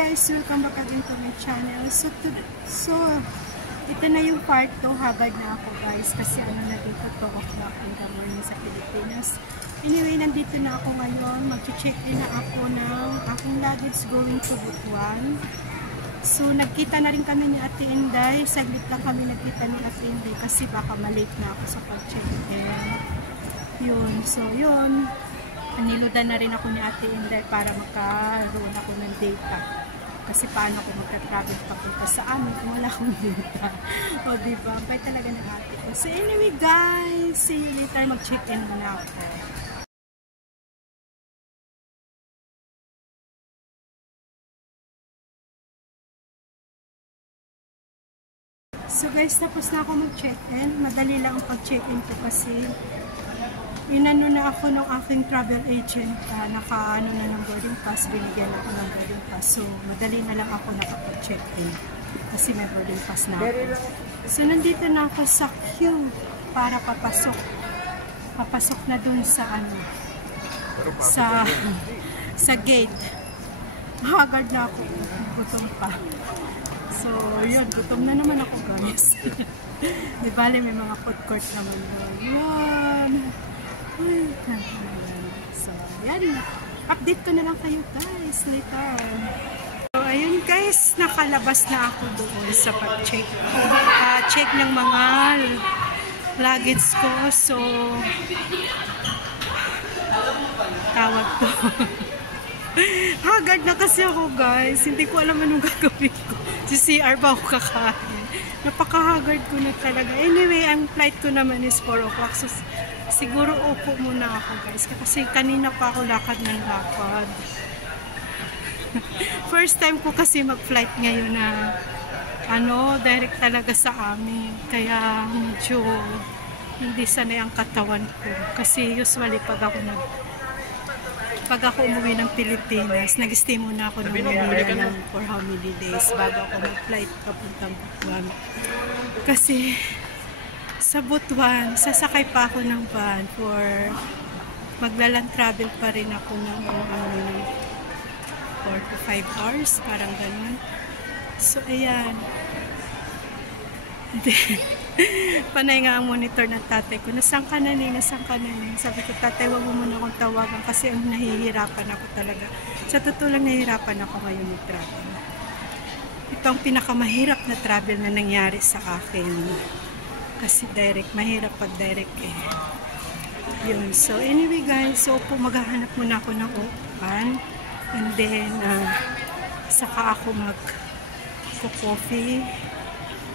guys, welcome back again to my channel. So ito na yung part 2. Hagad na ako guys kasi nandito 2 o'clock in the morning sa Pilipinas. Anyway, nandito na ako ngayon. Mag-check-in na ako ng aking luggage going to Butuan. So nagkita na rin kami ni Ate Inday. Saglit lang kami nagkita ni Ate Inday kasi baka malate na ako sa pag-check-in. Yun, so yun. Niludan na rin ako ni Ate Inday para magkaroon ako ng data. Kasi paano ako magka-travel papunta sa amin kung wala akong data. O diba? Kaya talaga ng ate ko. So anyway guys, see you later. Mag-check-in muna ako. So guys, tapos na ako mag-check-in. Madali lang ang pag-check-in ko kasi inano na ako ng aking travel agent, naka-ano na ng boarding pass, binigyan ako ng boarding pass. So, madali na lang ako nakapag-check-in kasi may boarding pass na ako. So, nandito na ako sa queue para papasok. Papasok na dun sa ano, sa gate. Hagard na ako, gutom pa. So, yun, gutom na naman ako guys. Di bale, may mga food court naman doon. Yun. So, yan. Update ko na lang kayo guys later. So, ayun guys, nakalabas na ako doon sa pag-check. Check ng mga luggage ko. So, tawag ko. Hagard na kasi ako guys. Hindi ko alam anong gagawin ko. Si CR ba ako kakain? Napaka-hagard ko na talaga. Anyway, ang flight ko naman is 4 o'clock. So, siguro upo muna ako guys kasi kanina pa ako lakad ng lakad. First time ko kasi mag-flight ngayon na direct talaga sa amin, kaya medyo hindi sanay ang katawan ko kasi usually pag ako umuwi ng Pilipinas, nag-stay muna ako ng Manila for how many days bago ako mag-flight papuntang Butuan. Kasi sa Butuan, sasakay pa ako ng van for maglaland travel pa rin ako ng 4 to 5 hours, parang ganun. So, ayan. Panay nga ang monitor ng tatay ko. Nasaan ka na ni? Nasaan ka na ni? Sabi ko, tatay, wag mo muna akong tawagan kasi nahihirapan ako talaga. Sa totoo lang, nahihirapan ako ngayon ng travel. Ito ang pinakamahirap na travel na nangyari sa akin. Kasi direct, mahirap pag direct eh. Yun. So, anyway guys, so po maghahanap muna ako ng upuan. And then, saka ako mag-coffee,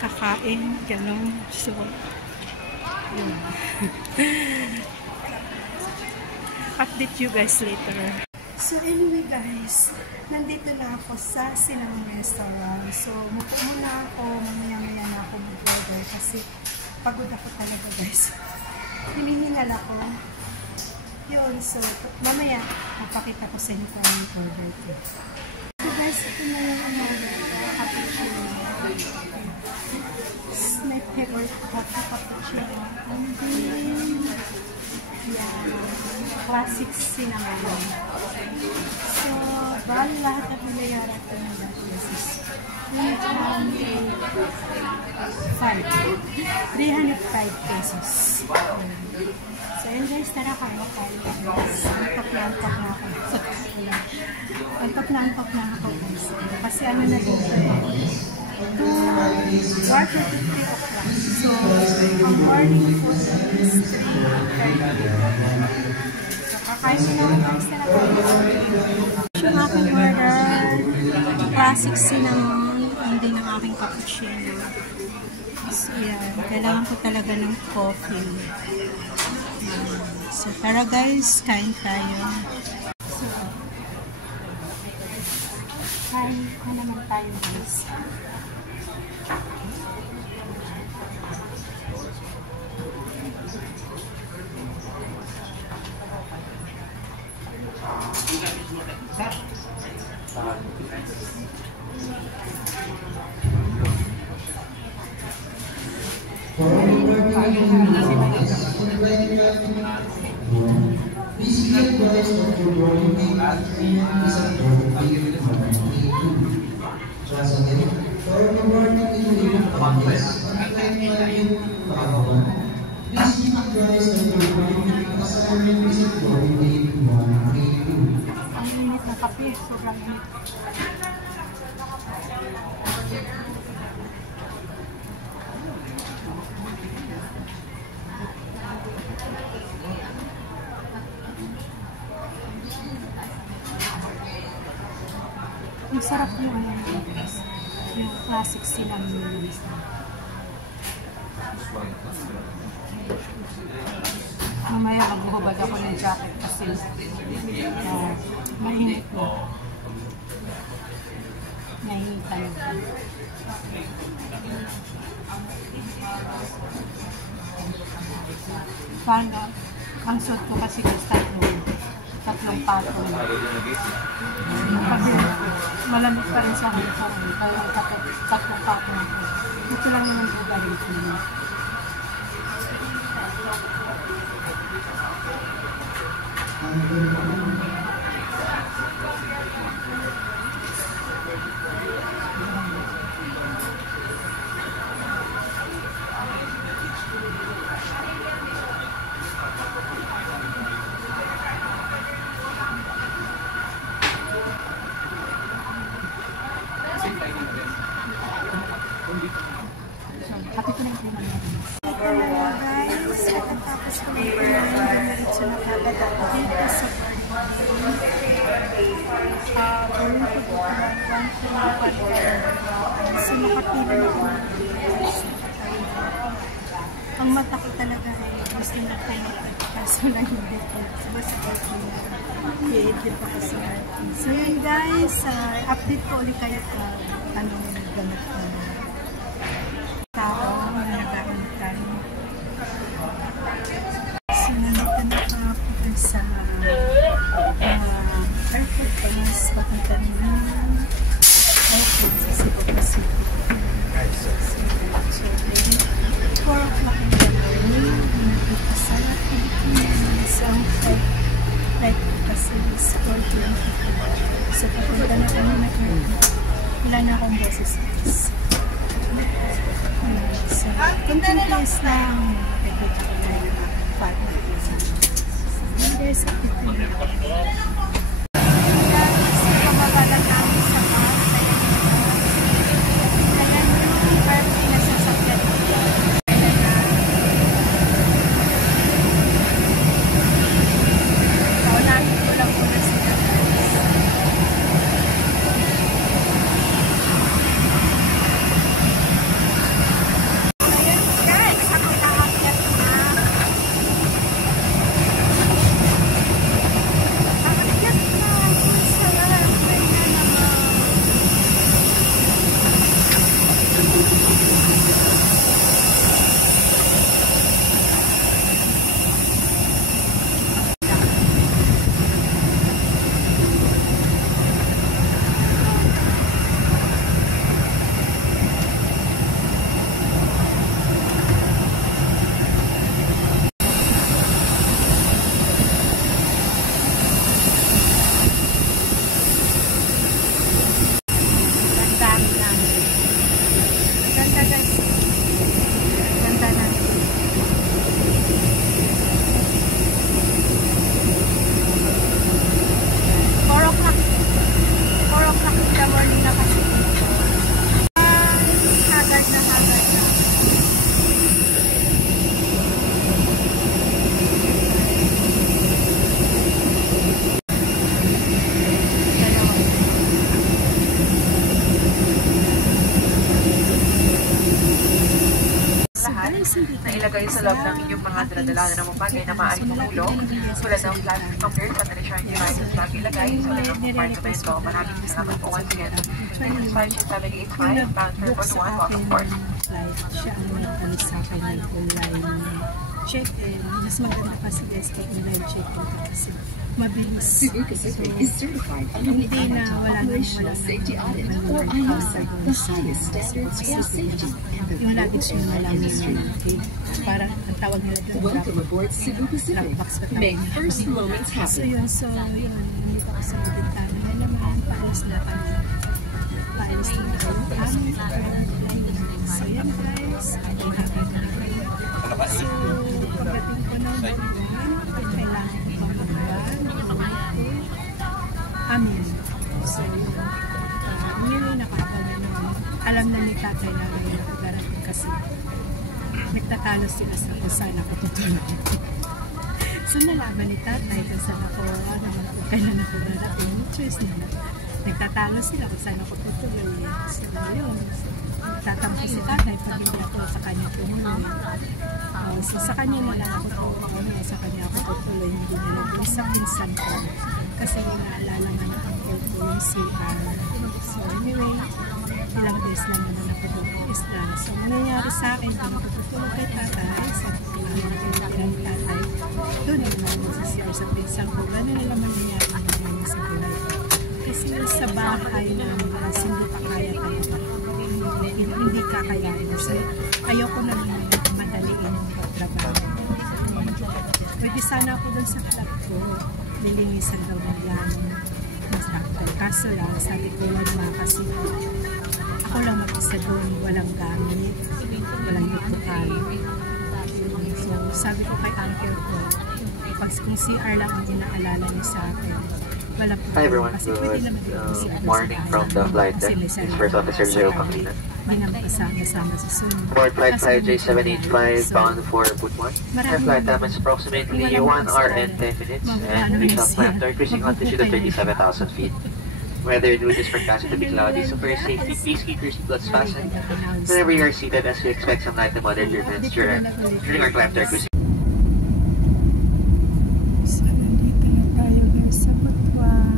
kakain, gano'n. So, yun. Update you guys later. So, anyway guys, nandito na ako sa Cinnamon Restaurant. So, mupo muna ako, mamaya-maya na ako mag-order kasi pagod ako talaga guys. Hinihingal ako. Yun, so mamaya mapakita ko sa inyo kung anong order ko. So guys, ito na yung order ko. Cappuccino. My favorite cappuccino. And then, yan. Classic cinnamon. So, bali lahat na pinayaran ko ng pesos. 305 pesos. So, yun guys, tara kayo kayo. Antok na ako. Antok na ako guys. Kasi ano na dito eh. 2 quarter to 3 o'clock. So, ang morning food is 3:30. So, kakain na ako guys. Tara kayo. Yung aking order, classic cinnamon, hindi ng aking cappuccino. So, yan. Kailangan ko talaga ng coffee. So, tara guys, kain tayo. So, kain na naman tayo guys. Please be advised that your boarding gate is at door 3 on the Ang init na kape, sobrang init. Ang sarap yung yung classic silang noodles. Mamaya magbuhubad ako ng jacket kasi mainit na. Nainitan ko. Parang ang suot ko kasi tatlong patong. Malamig pa rin sa akin kaya tatlong patong ko. Ito lang naman ko galing ko. Happy ko na yung pinag. Ito na lang guys. Tapos ko na yung diretso na kagad ako dito sa so makapili na ko. Ang mata ko talaga ay gusto na tayo. Kaso lang hindi ko. Basta i-edit ako sa atin. So yun guys, update ko ulit kayo anong gamit ko. Tao na nagagamit tayo. So nandito na ako sa airport bus. Papunta rin na airport sa Cebu Pacific. So 4 o'clock in the morning. Nandito sa Pilipinas. So flight kasi is 4:20. So papunta na kami na airport. Wala na akong boses guys. So, continuous lang. Nakikita ko na yung partner ko. There's a people na. So, pamabalag namin sa bus. Ayan yung birthday na sasakyan ko. Kaunahin ko lang muna sila. na ilagay sa loob ng inyong mga daladala na bagay na maaaring mahulog tulad ng plastic tumbler sa traditional devices na ilagay sa loob ng compartment. Maraming salamat po once again. This is 5785 bound for 1 welcome port. Siya ang nagtalis sa akin ng online check-in. Mas maganda kasi guys kay online check-in kasi mabilis. Cebu Pacific is certified Hindi na wala safety audit or IOSA, the highest standards for safety in the yung luggage yung malaman industry. okay. Parang ang tawag nila doon Welcome aboard Cebu Pacific. Make first moments so happen. yun nandito ako sa bintana na naman paalis na kami so So yan guys, habang kayo. So pagdating ko ng buwan, kailangan ko pang magbuwan. Amin. So hindi nakakawin mo. Alam na ni tatay na ngayon ako darating kasi nagtatalo sila sa kung saan ako tutulog. So nalaman ni tatay kung saan ako, kung kailan ako darating. Choice nila. Nagtatalo sila kung saan ako tutulog. So yun. Tatampo si tatay pag hindi ako sa kanya tumuloy. So sa kanya na lang ako tumuloy. Sa kanya ako tutuloy. Hindi nila doon sa pinsan ko. Kasi naalala nga na ang ko yung CR. So anyway, ilang days lang naman ako doon isla. So nangyayari sa akin, kung ako tutulog kay tatay, sa kailangan tatay, doon na naman sa CR sa pinsan ko. Gano'n nila mangyayari naman sa buhay. Kasi sa bahay na hindi pa kaya talaga. Hindi kakayanin. So ayoko na madaliin yung trabaho. Pwede sana ako doon sa flat ko. Lilinisan daw ng yan mas doctor. Kaso lang, sabi ko wala kasi ako lang mag-isa doon, walang gamit, walang yutukan. So sabi ko kay uncle ko, pag kung CR lang ang inaalala niya sa akin, wala po. Hi everyone, good morning from the flight deck. This is First Officer Zero Pangilinan. Hindi naman kasama sa Sun. Board flight J785 bound for Butwan. Our flight time is approximately 1 hour and 10 minutes and reach up climb to increasing altitude of 37,000 feet. Weather due is forecasted to be cloudy, so for your safety, please keep your seatbelts fastened wherever you are seated as we expect some light to moderate turbulence during our climb to our cruising. So, nandito na tayo guys sa Butwan.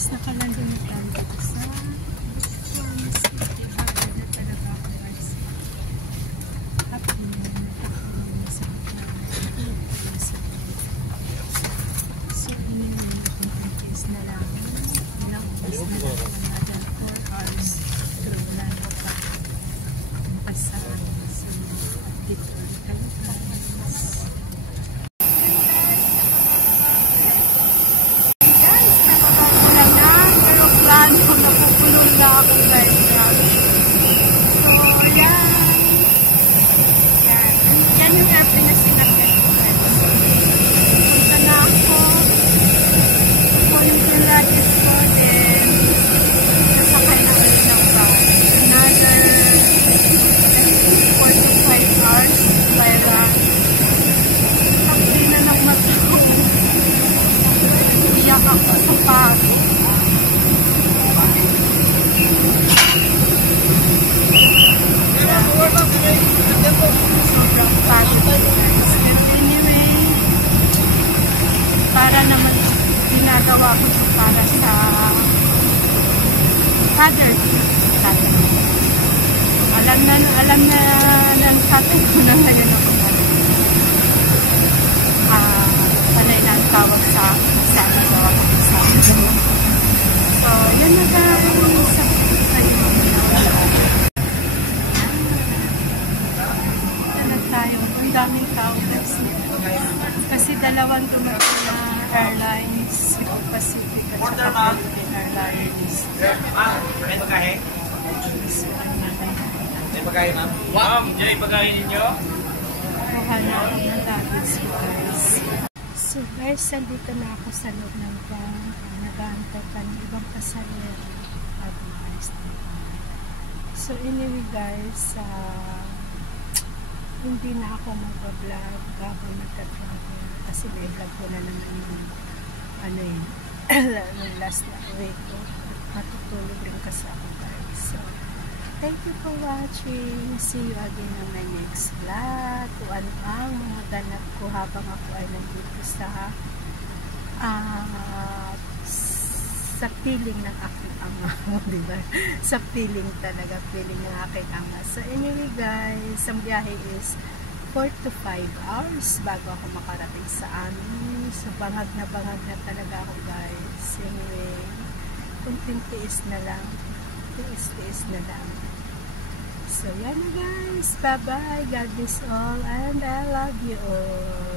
Nakalanding na tayo dito sa Butwan City. Happy na talaga ako guys. Happy na nakakaroon sa Butwan. So, iniwan kung in-case na lang. Ilang oras na lang. Another 4 hours through land of the Pasay. So, update ko kayo guys. Kung napupulo na ako guys. So, yan. Yan yung airplane na sinakyan ko guys. Punta na ako. Kunin ko yung luggage ko. Then, nasakay na ulit ng bus. Another 4 to 5 hours by round. Pagdi na ng mata ko. Iyak ako sa pako. Sobrang pagod guys. But anyway, para naman ginagawa ko ito para sa father. Alam na ng tatay ko na ngayon ako panay na ang tawag sa sana daw ako sa so yan na guys sa tayo. Ang daming tao guys. Kasi dalawang dumating na airlines, Pacific at saka Philippine Airlines. May pagkain? May pagkain ma'am? Ma'am, may pagkain ninyo? Kuha na ako ng luggage ko guys. So guys, nandito na ako sa loob ng van. Nag-aantay pa ng ibang pasahero. So anyway guys, hindi na ako mag-vlog habang nagka-travel kasi may vlog ko na naman yung ano yun, last na week ko. matutulog rin kasi ako guys. So, thank you for watching. See you again on my next vlog. Kung ano ang mga ganap ko habang ako ay nandito sa piling ng aking ama. Diba? Sa piling talaga. Piling ng aking ama. So anyway guys, ang biyahe is 4 to 5 hours bago ako makarating sa amin. So bangag na talaga ako guys. Anyway, kunting tiis na lang. Tiis na lang. So yan na guys. Bye bye. God bless all and I love you all.